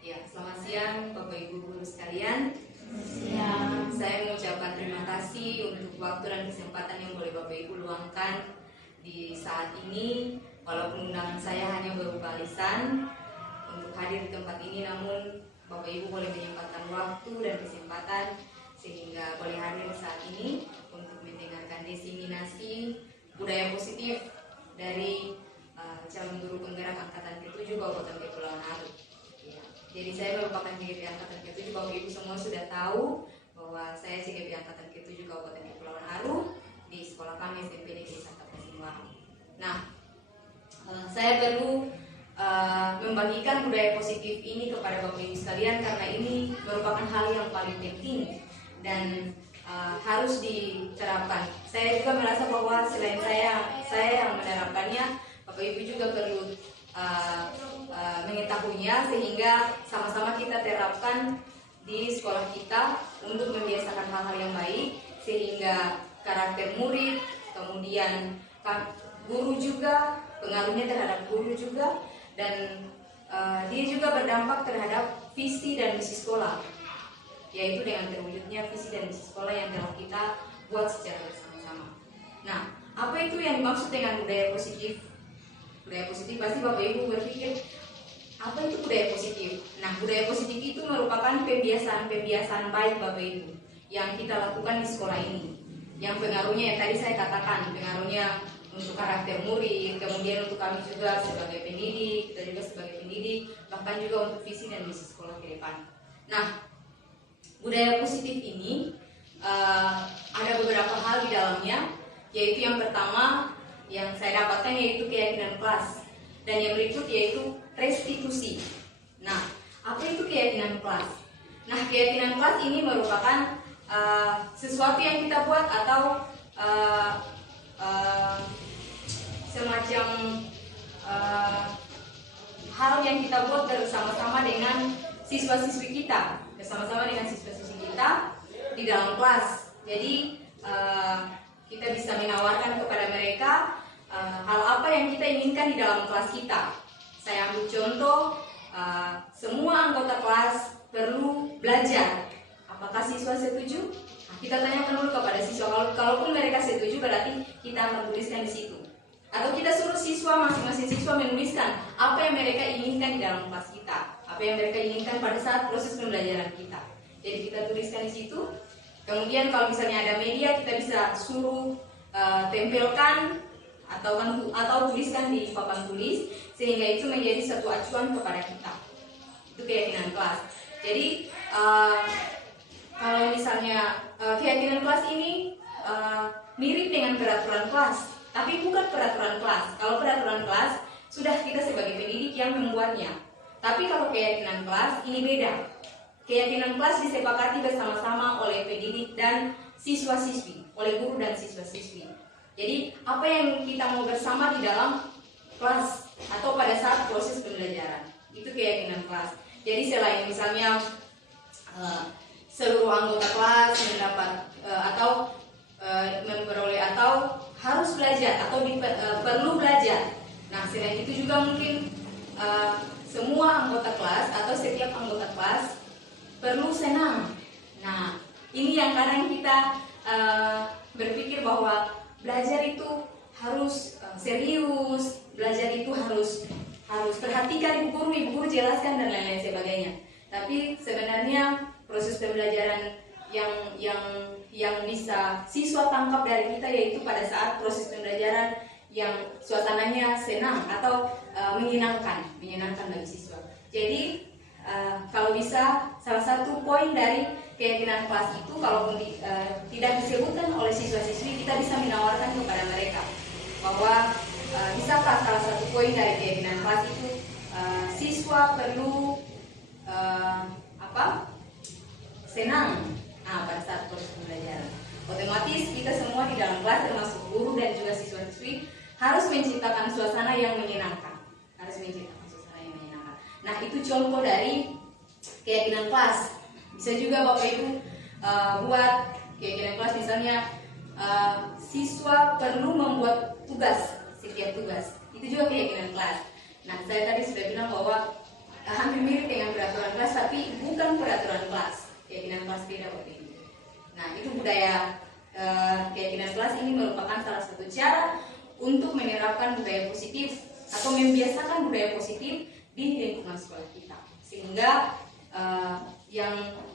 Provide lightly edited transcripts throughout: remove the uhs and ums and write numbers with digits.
Ya, selamat siang Bapak Ibu guru sekalian. Siang. Saya mengucapkan terima kasih untuk waktu dan kesempatan yang boleh Bapak Ibu luangkan di saat ini. Walaupun undangan saya hanya berupa lisan untuk hadir di tempat ini, namun Bapak Ibu boleh menyempatkan waktu dan kesempatan sehingga boleh hadir saat ini untuk mendengarkan diseminasi budaya positif dari calon guru penggerak angkatan ke-7 Kabupaten Kepulauan Aru. Ya. Jadi saya merupakan CGP angkatan ke-7. Bapak Ibu semua sudah tahu bahwa saya CGP angkatan ke-7 Kabupaten Kepulauan Aru di sekolah kami SMP Negeri Santa Pasimilawang. Nah, saya perlu membagikan budaya positif ini kepada Bapak Ibu sekalian karena ini merupakan hal yang paling penting dan harus diterapkan. Saya juga merasa bahwa selain saya yang menerapkannya, Bapak Ibu juga perlu mengetahuinya sehingga sama-sama kita terapkan di sekolah kita untuk membiasakan hal-hal yang baik sehingga karakter murid, kemudian guru juga, pengaruhnya terhadap guru juga, dan dia juga berdampak terhadap visi dan misi sekolah, yaitu dengan terwujudnya visi dan misi sekolah yang telah kita buat secara bersama-sama. Nah, apa itu yang dimaksud dengan budaya positif? Budaya positif pasti Bapak Ibu berpikir, apa itu budaya positif? Nah, budaya positif itu merupakan pembiasaan baik Bapak Ibu yang kita lakukan di sekolah ini. Yang pengaruhnya yang tadi saya katakan, pengaruhnya untuk karakter murid, kemudian untuk kami juga sebagai pendidik, kita juga sebagai pendidik, bahkan juga untuk visi dan misi sekolah ke depan. Nah, budaya positif ini ada beberapa hal di dalamnya, yaitu yang pertama yang saya dapatkan yaitu keyakinan kelas, dan yang berikut yaitu restitusi. Nah, apa itu keyakinan kelas? Nah, keyakinan kelas ini merupakan sesuatu yang kita buat atau semacam hal yang kita buat bersama-sama dengan siswa-siswi kita, di dalam kelas. Jadi kita bisa menawarkan kepada mereka hal apa yang kita inginkan di dalam kelas kita. Saya ambil contoh, semua anggota kelas perlu belajar. Apakah siswa setuju? Nah, kita tanyakan dulu kepada siswa. Kalaupun mereka setuju, berarti kita akan tuliskan di situ. Atau kita suruh siswa, masing-masing siswa menuliskan apa yang mereka inginkan di dalam kelas kita, apa yang mereka inginkan pada saat proses pembelajaran kita. Jadi kita tuliskan di situ. Kemudian kalau misalnya ada media, kita bisa suruh tempelkan atau tuliskan di papan tulis sehingga itu menjadi satu acuan kepada kita. Itu keyakinan kelas. Jadi kalau misalnya keyakinan kelas ini mirip dengan peraturan kelas, tapi bukan peraturan kelas. Kalau peraturan kelas sudah kita sebagai pendidik yang membuatnya. Tapi kalau keyakinan kelas ini beda. Keyakinan kelas disepakati bersama-sama oleh pendidik dan siswa-siswi, oleh guru dan siswa-siswi. Jadi apa yang kita mau bersama di dalam kelas atau pada saat proses pembelajaran, itu keyakinan kelas. Jadi selain misalnya seluruh anggota kelas mendapat memperoleh atau harus belajar atau perlu belajar. Nah, selain itu juga mungkin semua anggota kelas atau setiap anggota kelas perlu senang. Nah, ini yang kadang kita berpikir bahwa belajar itu harus serius, belajar itu harus perhatikan ibu guru jelaskan dan lain-lain sebagainya. Tapi sebenarnya proses pembelajaran yang bisa siswa tangkap dari kita yaitu pada saat proses pembelajaran yang suasananya senang atau menyenangkan bagi siswa. Jadi kalau bisa salah satu poin dari keyakinan kelas itu kalaupun tidak disebutkan oleh siswa-siswi, kita bisa menawarkan kepada mereka bahwa bisakah salah satu poin dari keyakinan kelas itu siswa perlu senang pada saat proses pembelajaran. Otomatis kita semua di dalam kelas termasuk guru dan juga siswa-siswi harus menciptakan suasana yang menyenangkan. Nah, itu contoh dari keyakinan kelas. Bisa juga Bapak Ibu buat keyakinan kelas, misalnya siswa perlu membuat tugas, setiap tugas. Itu juga keyakinan kelas. Nah, saya tadi sudah bilang bahwa hampir mirip dengan peraturan kelas, tapi bukan peraturan kelas. Keyakinan kelas beda Bapak Ibu. Nah, itu budaya keyakinan kelas ini merupakan salah satu cara untuk menerapkan budaya positif atau membiasakan budaya positif di lingkungan sekolah kita, sehingga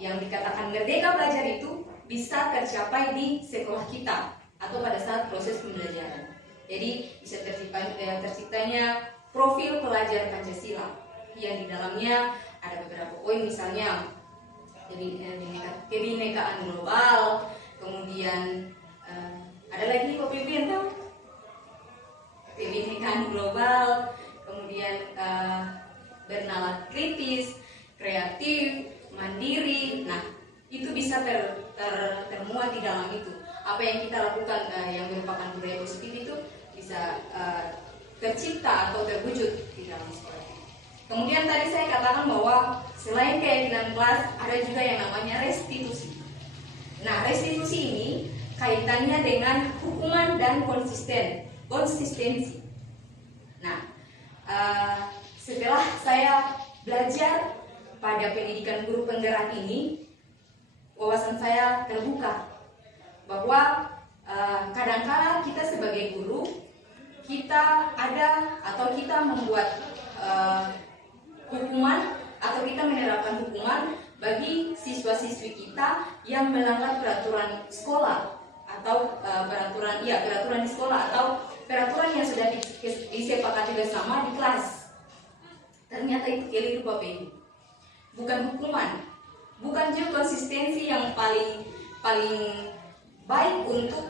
yang dikatakan merdeka belajar itu bisa tercapai di sekolah kita atau pada saat proses pembelajaran. Jadi bisa terciptanya profil pelajar Pancasila yang di dalamnya ada beberapa poin, misalnya kebinekaan global, kemudian ada lagi Bapak Ibu yang tahu kebinekaan global, kemudian bernalar kritis, kreatif, mandiri. Nah, itu bisa termuat di dalam itu. Apa yang kita lakukan yang merupakan budaya positif itu bisa tercipta atau terwujud di dalam sekolah. Kemudian tadi saya katakan bahwa selain keyakinan kelas ada juga yang namanya restitusi. Nah, restitusi ini kaitannya dengan hukuman dan konsistensi. Nah, setelah saya belajar pada pendidikan guru penggerak ini, wawasan saya terbuka bahwa kadang-kala kita sebagai guru, kita ada atau kita membuat hukuman atau kita menerapkan hukuman bagi siswa-siswi kita yang melanggar peraturan sekolah atau peraturan di sekolah atau peraturan yang sudah disepakati bersama di kelas. Ternyata itu keliru Bapak Ibu. Bukan hukuman, bukan juga konsistensi yang paling baik untuk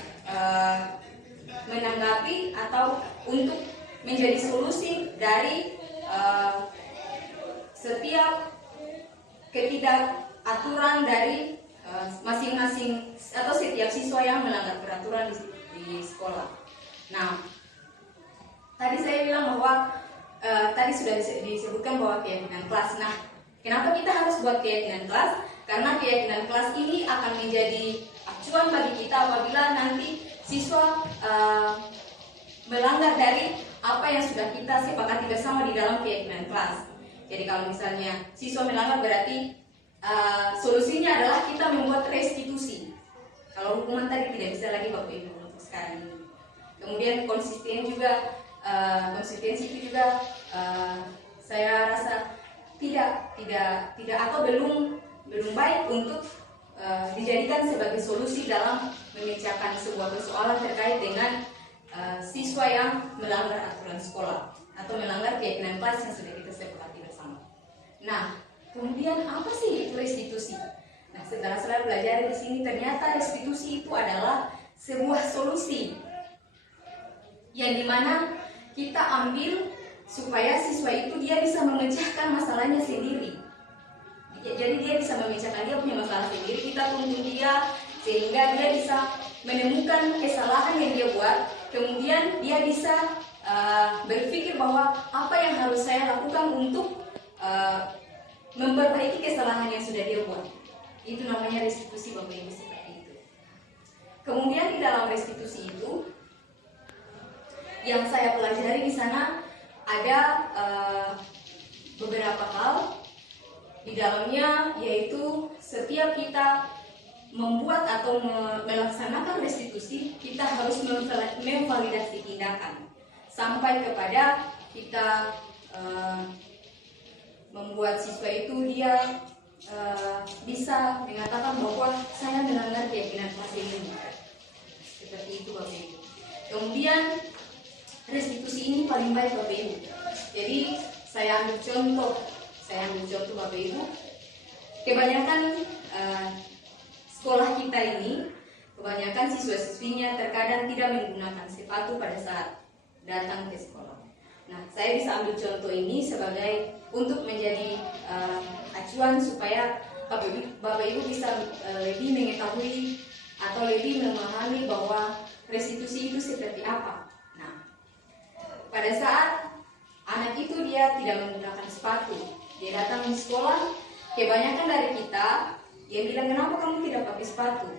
menanggapi atau untuk menjadi solusi dari setiap ketidakaturan dari masing-masing atau setiap siswa yang melanggar peraturan di sekolah. Nah, tadi saya bilang bahwa tadi sudah disebutkan bahwa keyakinan kelas. Nah, kenapa kita harus buat keyakinan kelas? Karena keyakinan kelas ini akan menjadi acuan bagi kita apabila nanti siswa melanggar dari apa yang sudah kita sepakati bersama di dalam keyakinan kelas. Jadi kalau misalnya siswa melanggar, berarti solusinya adalah kita membuat restitusi. Kalau hukuman tadi tidak bisa lagi Bapak Ibu untuk sekarang ini. Kemudian konsistensi itu juga saya rasa tidak atau belum baik untuk dijadikan sebagai solusi dalam memecahkan sebuah persoalan terkait dengan siswa yang melanggar aturan sekolah atau melanggar keyakinan kelas yang sudah kita sepakati bersama. Nah, kemudian apa sih itu restitusi? Nah, setelah saya belajar di sini, ternyata restitusi itu adalah sebuah solusi yang dimana kita ambil supaya siswa itu dia bisa memecahkan masalahnya sendiri. Jadi dia bisa memecahkan dia punya masalah sendiri, kita tuntun dia sehingga dia bisa menemukan kesalahan yang dia buat, kemudian dia bisa berpikir bahwa apa yang harus saya lakukan untuk memperbaiki kesalahan yang sudah dia buat. Itu namanya restitusi Bapak Ibu, seperti itu. Kemudian di dalam restitusi itu yang saya pelajari di sana ada beberapa hal di dalamnya, yaitu setiap kita membuat atau melaksanakan restitusi, kita harus memvalidasi tindakan sampai kepada kita membuat siswa itu dia bisa mengatakan bahwa saya melanggar keyakinan kelas ini. Seperti itu Bapak Ibu. Kemudian restitusi ini paling baik Bapak Ibu. Jadi saya ambil contoh Bapak Ibu. Kebanyakan sekolah kita ini, kebanyakan siswa-siswinya terkadang tidak menggunakan sepatu pada saat datang ke sekolah. Nah, saya bisa ambil contoh ini sebagai untuk menjadi acuan supaya Bapak Ibu bisa lebih mengetahui atau lebih memahami bahwa restitusi itu seperti apa. Nah, pada saat anak itu dia tidak menggunakan sepatu, dia datang di sekolah, kebanyakan dari kita dia bilang, kenapa kamu tidak pakai sepatu?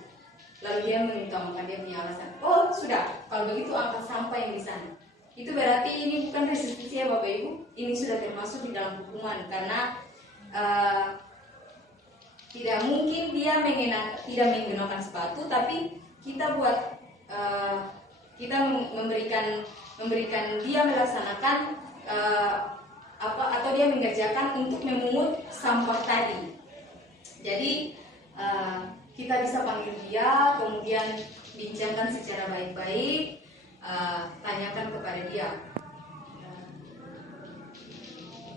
Lalu dia mengutamakan dia punya alasan. Oh sudah, kalau begitu angkat sampah yang di sana. itu berarti ini bukan restitusi ya Bapak Ibu, ini sudah termasuk di dalam hukuman karena tidak mungkin dia tidak menggunakan sepatu, tapi kita buat kita memberikan dia melaksanakan atau dia mengerjakan untuk memungut sampah tadi. Jadi kita bisa panggil dia, kemudian bincangkan secara baik-baik, tanyakan kepada dia,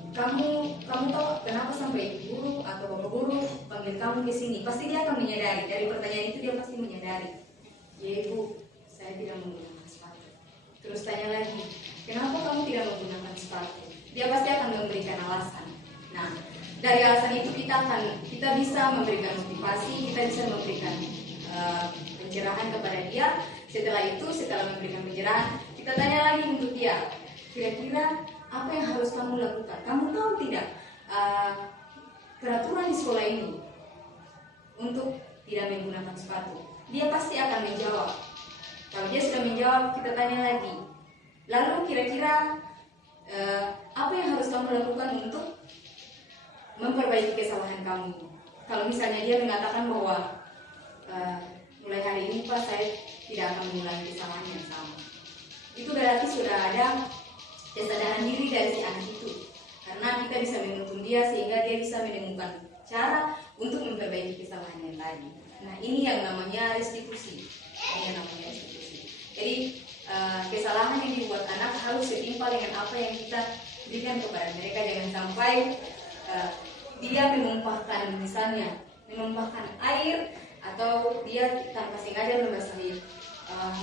kamu tahu kenapa sampai ibu guru atau bapak guru panggil kamu ke sini? Pasti dia akan menyadari, dari pertanyaan itu dia pasti menyadari, ya ibu, saya tidak menggunakan sepatu. Terus tanya lagi, kenapa kamu tidak menggunakan sepatu? Dia pasti akan memberikan alasan. Nah, dari alasan itu kita bisa memberikan motivasi, kita bisa memberikan pencerahan kepada dia. Setelah itu, setelah memberikan pencerahan, kita tanya lagi untuk dia, kira-kira apa yang harus kamu lakukan? Kamu tahu tidak peraturan di sekolah ini untuk tidak menggunakan sepatu? Dia pasti akan menjawab. Kalau dia sudah menjawab, kita tanya lagi, lalu kira-kira apa yang harus kamu lakukan untuk memperbaiki kesalahan kamu? Kalau misalnya dia mengatakan bahwa mulai hari ini Pak, saya tidak akan mengulangi kesalahan yang sama, itu berarti sudah ada kesadaran diri dari si anak itu, karena kita bisa menuntun dia sehingga dia bisa menemukan cara untuk memperbaiki kesalahan yang tadi. Nah, ini yang namanya restitusi. Jadi kesalahan yang dibuat anak harus setimpal dengan apa yang kita berikan kepada mereka. Jangan sampai dia menumpahkan, misalnya menumpahkan air, atau dia tanpa sengaja membasahi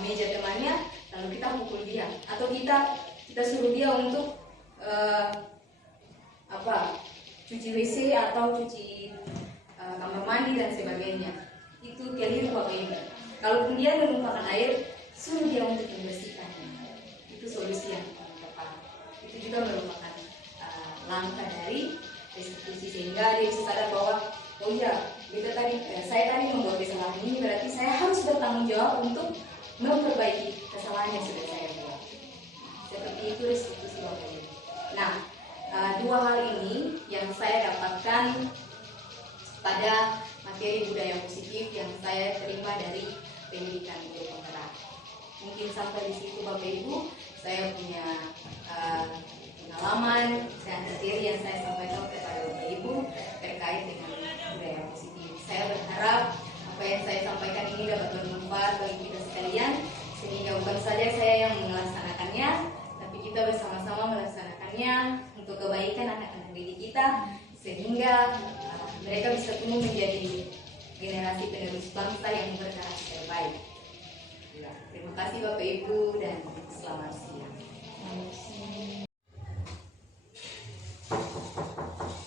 meja temannya, lalu kita pukul dia, atau kita suruh dia untuk cuci WC atau cuci kamar mandi dan sebagainya. Itu keliru Bapak Ibu. Kalau dia menumpahkan air, suruh dia untuk membersihkannya. Itu solusi yang tepat. Itu juga merupakan langkah dari restitusi, sehingga dia bisa sadar bahwa oh iya, saya tadi membuat kesalahan ini, berarti saya harus bertanggung jawab untuk memperbaiki kesalahan yang sudah saya buat. Seperti itu restitusi Bapak Ibu. Nah, dua hal ini yang saya dapatkan pada materi budaya positif yang saya terima dari pendidikan guru penggerak. Mungkin sampai di situ Bapak Ibu, saya punya pengalaman dan materi yang saya sampaikan kepada Bapak Ibu terkait dengan budaya positif. Saya berharap apa yang saya sampaikan ini dapat bermanfaat bagi kita sekalian, sehingga bukan saja saya yang melaksanakannya, tapi kita bersama-sama melaksanakannya untuk kebaikan anak-anak didik kita, sehingga mereka bisa tumbuh menjadi generasi penerus bangsa yang berkarakter baik. Terima kasih Bapak Ibu dan selamat siang.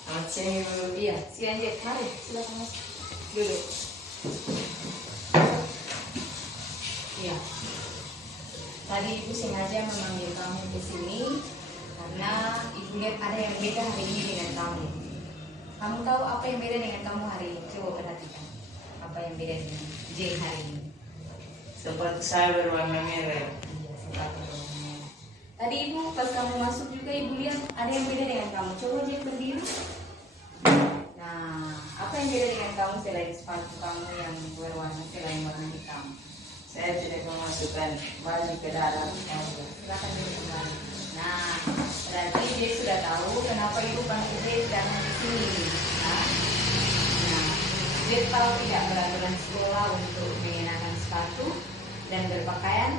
Selamat siang Ibu. Iya, siang Jet, mari silakan Mas. Duduk. Iya. Tadi Ibu sengaja memanggil kamu ke sini karena Ibu lihat ada yang beda hari ini dengan kamu. Kamu tahu apa yang beda dengan kamu hari ini? Coba perhatikan. Apa yang beda dengan J hari ini? Sepatu saya berwarna merah. Iya, sepatu berwarna merah. Tadi Ibu pas kamu masuk juga Ibu lihat ada yang beda dengan kamu. Coba J berdiri. Nah, apa yang beda dengan kamu selain sepatu kamu yang berwarna selain warna hitam? Saya tidak memasukkan baju ke dalam. Silakan dulu kembali. Nah, berarti dia sudah tahu kenapa Ibu panggil dia datang di sini. Nah, dia tahu tidak peraturan sekolah untuk mengenakan sepatu dan berpakaian?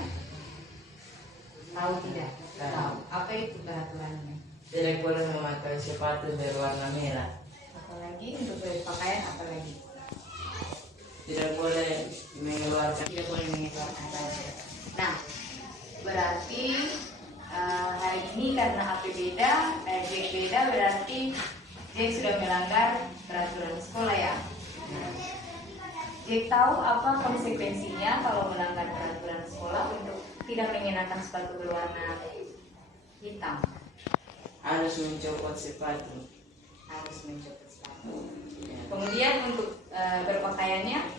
Tahu tidak? Tahu. Apa itu peraturannya? Tidak boleh memakai sepatu berwarna merah. Apalagi untuk berpakaian apalagi? Tidak boleh mengeluarkan. Tidak boleh mengeluarkan baju. Nah, berarti hari ini karena AP beda, Jack beda, berarti Jack sudah melanggar peraturan sekolah ya. Jack tahu apa konsekuensinya kalau melanggar peraturan sekolah untuk tidak mengenakan sepatu berwarna hitam. Harus mencopot sepatu. Harus mencopot sepatu. Kemudian untuk berpakaiannya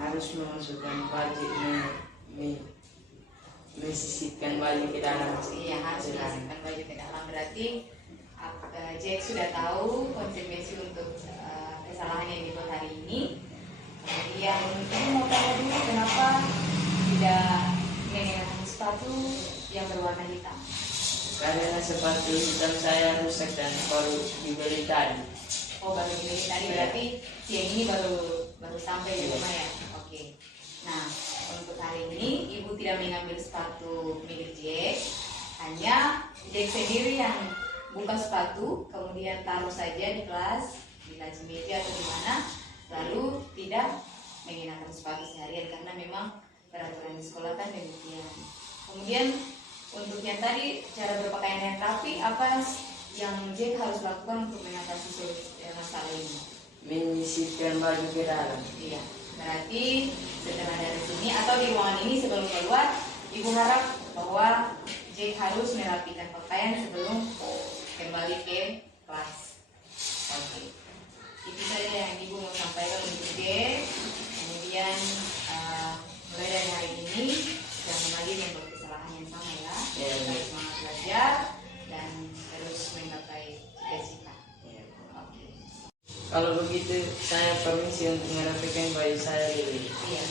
harus memasukkan baju merah. Mensisipkan baju ke dalam. Iya, harus memasukkan baju ke dalam. Berarti Jack sudah tahu konsekuensi untuk kesalahan yang dibuat hari ini. Kemudian ini mau tanya dulu kenapa tidak mengenakan sepatu yang berwarna hitam? Karena sepatu hitam saya rusak dan baru dibeli tadi. Oh, baru dibeli tadi, berarti siang ini baru sampai di rumah ya? Oke. Nah, untuk hari ini ibu tidak mengambil sepatu milik Jack, hanya Jack sendiri yang buka sepatu, kemudian taruh saja di kelas, di laci meja atau di mana, lalu tidak mengenakan sepatu seharian karena memang peraturan di sekolah kan demikian. Kemudian untuk yang tadi cara berpakaian yang rapi, apa yang Jack harus lakukan untuk mengatasi masalah ini? Menyisipkan baju ke dalam. Iya, berarti setelah dari sini atau di ruangan ini sebelum keluar, ibu harap bahwa Jack harus merapikan pakaian sebelum kembali ke kelas. Oke, itu saja yang ibu mau sampaikan untuk Jack. Kemudian mulai dari hari ini jangan lagi membuat kesalahan yang sama ya. Tetap semangat belajar dan terus menggapai cita-cita. Oke. Kalau begitu saya permisi untuk merapikan baju saya dulu. Iya.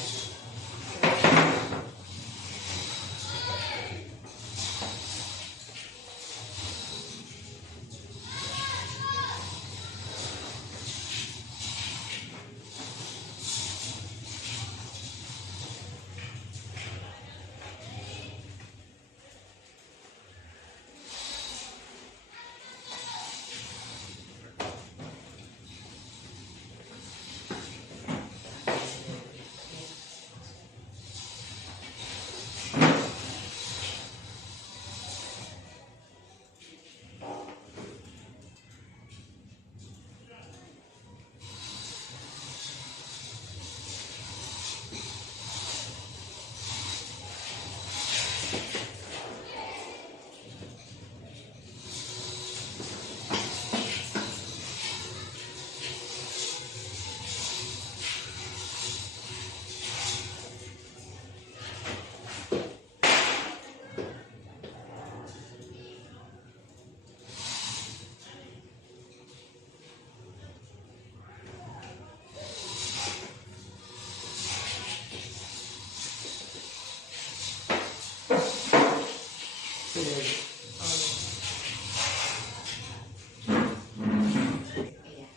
Iya.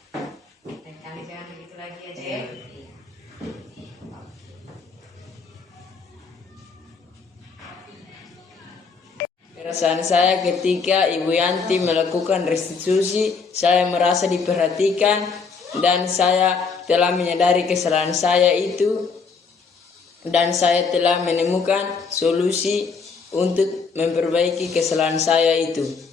Dan kami jangan begitu lagi ya, Jack. Iya. Perasaan saya ketika Ibu Yanti melakukan restitusi, saya merasa diperhatikan dan saya telah menyadari kesalahan saya itu dan saya telah menemukan solusi untuk memperbaiki kesalahan saya itu.